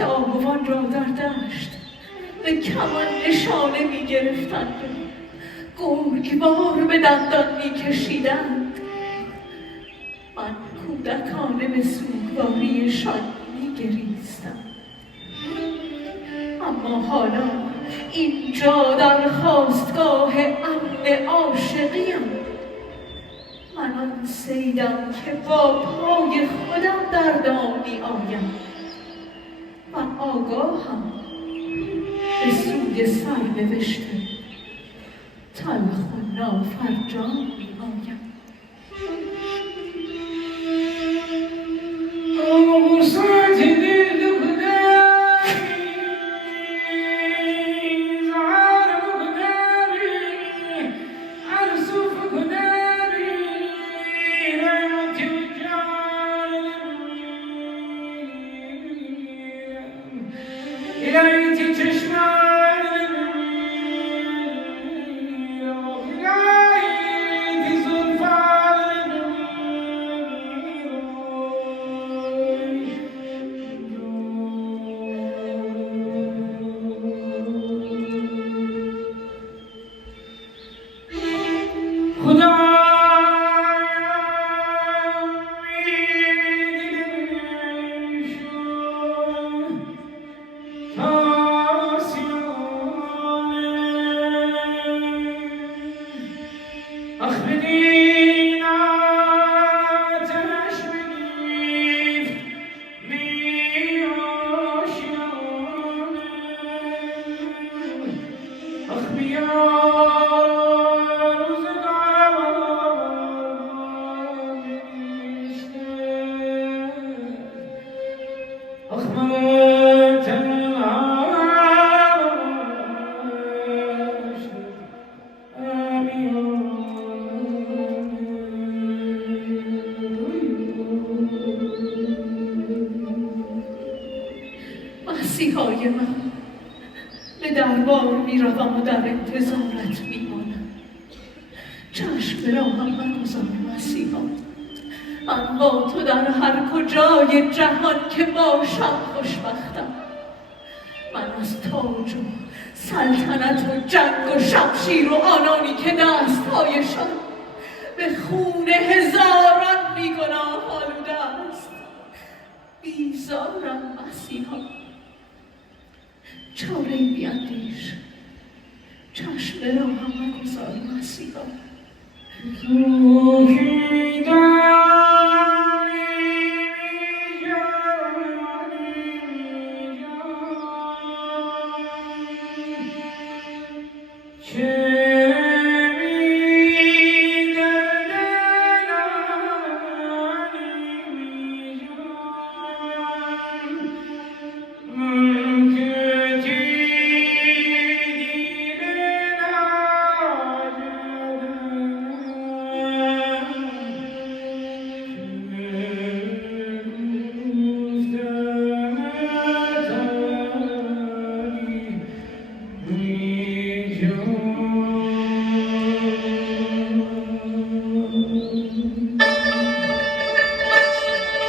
که آهوان را در دشت به کمان نشانه می گرفتند و گرگوار به دندان می کشیدند. من کودکانه به سوگواریشان می گریستم. اما حالا اینجا در خاستگاه امن عاشقیم. من آن صیدم که با پای خودم در دام می آیم و آگاهم به سوی سرنوشت تلخ و نافرجام می آیم. مسیحای من، به دربار می روم و در انتظارت می مانم. چشم به راهم مگذار مسیحا. من با تو در هر کجای جهان که باشم خوشبختم. من از تاج و سلطنت و جنگ و شمشیر و آنانی که دستهایشان به خون هزاران بیگناه آلوده است بیزارم مسیحا. چاره ای بیندیش، چشم به راهم مگذار مسیحا. You